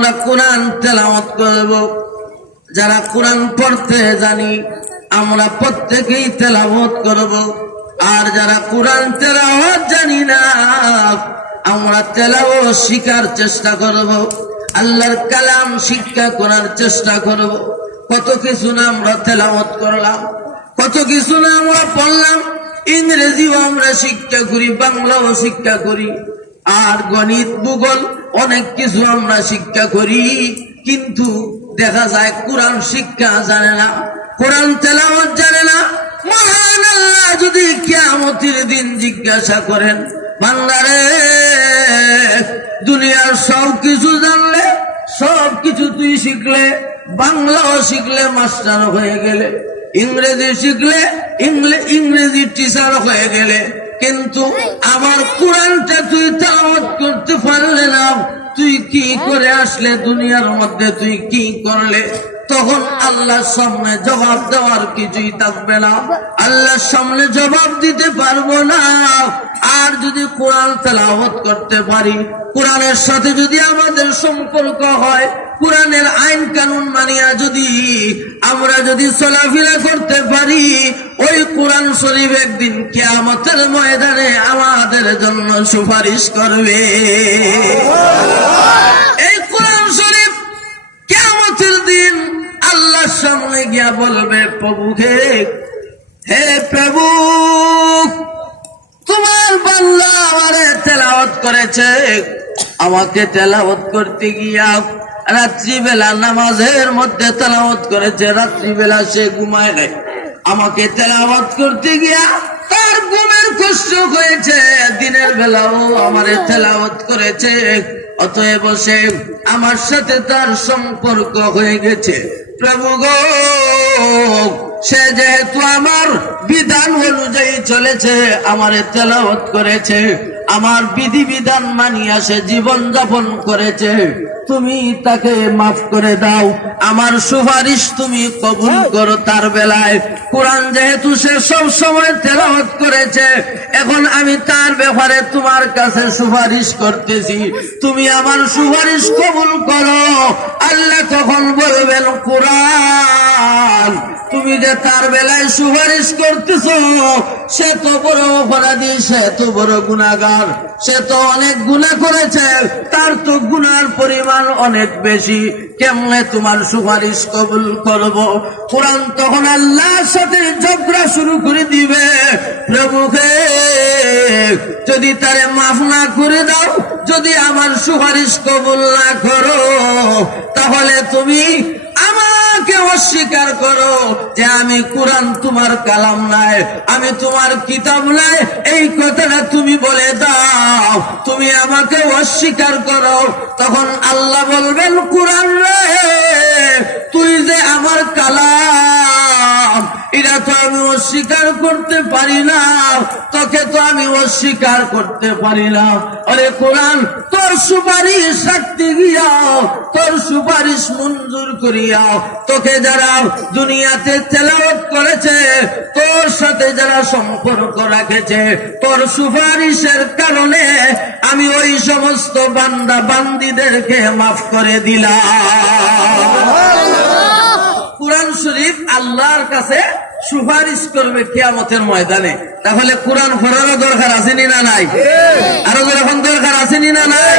আমরা কোরআন তেলাওয়াত করব। যারা কোরআন পড়তে জানি আমরা প্রত্যেকেই তেলাওয়াত করব। আর যারা কোরআন তেলাওয়াত জানি না আমরা তেলাওয়াত শিখার চেষ্টা করব। আল্লাহর কালাম শিক্ষা করার চেষ্টা করব। কত কিছু না আমরা তেলাওয়াত করলাম, কত কিছু না আমরা পড়লাম। ইংরেজিও আমরা শিক্ষা করি, বাংলাও শিক্ষা করি, আর গণিত ভূগোল অনেক কিছু আমরা শিক্ষা করি, কিন্তু দেখা যায় কোরআন শিক্ষা জানে না, কোরআন তেলাওয়াত জানে না। মহান আল্লাহ যদি কিয়ামতের দিন জিজ্ঞাসা করেন, বান্দারে দুনিয়ার সব কিছু জানলে, সব কিছু তুই শিখলে, বাংলাও শিখলে মাস্টার হয়ে গেলে, ইংরেজি শিখলে ইংরেজি টিচার হয়ে গেলে, কিন্তু আমার কোরআনটা তুই তেলাওয়াত করতে পারলে না, তুই কি করে আসলে দুনিয়ার মধ্যে, তুই কি করলে? তখন আল্লাহর সামনে জবাব দেওয়ার কিছুই থাকবে না, আল্লাহর সামনে জবাব দিতে পারবো না। আর যদি কোরআন তেলাওয়াত করতে পারি, কোরআনের সাথে যদি আমাদের সম্পর্ক হয়, কোরআনের আইন কানুন মানিয়া যদি আমরা যদি চলাফেরা করতে পারি, ওই কোরআন শরীফ একদিন কিয়ামতের ময়দানে আমাদের জন্য সুপারিশ করবে। এই কোরআন শরীফ কিয়ামতের দিন আল্লাহর সামনে গিয়া বলবে, প্রভুকে, হে প্রভু, তোমার বান্দা আমারে তেলাওয়াত করেছে, আমাকে তেলাওয়াত করতে গিয়া রাত্রিবেলা নামাজের মধ্যে তেলাওয়াত করেছে, রাত্রিবেলা সে ঘুমায় নাই, আমাকে তেলাওয়াত করতে গিয়া তার ঘুমের কষ্ট হয়েছে, দিনের বেলাও আমারে তেলাওয়াত করেছে, অতএব সে আমার সাথে তার সম্পর্ক হয়ে গেছে। প্রভু গো, সে যেহেতু আমার বিধান অনুযায়ী চলেছে, আমারে তেলাওয়াত করেছে, আমার বিধিবিধান মানিয়া সে জীবন যাপন করেছে, তুমি তাকে মাফ করে দাও, আমার সুপারিশ তুমি কবুল করো তার বেলায়। কোরআন যেহেতু সে সব সময় তেলাওয়াত করেছে, এখন আমি তার ব্যাপারে তোমার কাছে সুপারিশ করতেছি, তুমি আমার সুপারিশ কবুল করো। আল্লাহ তখন বলবেন, কোরআন তুমি যে তার বেলায় সুপারিশ করতেছ, সে তো বড় অপরাধী, সে তো বড় গুনাহগার, সে তো অনেক গুনাহ করেছে, তার তো গুনার পরিমাণ অনেক বেশি, কেমনে তোমার সুপারিশ কবুল করব? কোরআন তখন আল্লাহর সাথে ঝগড়া শুরু করে দিবে, প্রভুকে যদি তারে মাফ না করে দাও, যদি আমার সুপারিশ কবুল না করো, তাহলে তুমি আমাকে অস্বীকার করো যে আমি কোরআন তোমার কালাম নাই, আমি তোমার কিতাব নাই, এই কথাটা তুমি বলে দাও, তুমি আমাকে অস্বীকার করো। তখন আল্লাহ বলবেন, কোরআন রে, তুই যে আমার কালাম, এটা তো আমি অস্বীকার করতে পারি না, তোকে তো আমি অস্বীকার করতে পারি না। আরে কোরআন, তোর সুপারিশ রাখতে গিয়াও, তোর সুপারিশ মঞ্জুর করিয়াও, তোকে যারা দুনিয়াতে তেলাওয়াত করেছে, তোর সাথে যারা সম্পর্ক রাখেছে, তোর সুপারিশের কারণে আমি ওই সমস্ত বান্দা বান্দীদেরকে মাফ করে দিলাম। কোরআন শরীফ আল্লাহর কাছে সুপারিশ করবে কিয়ামতের ময়দানে। তাহলে কোরআন পড়ারও দরকার আছে নি না নাই? আরো যখন দরকার আছে নি না নাই?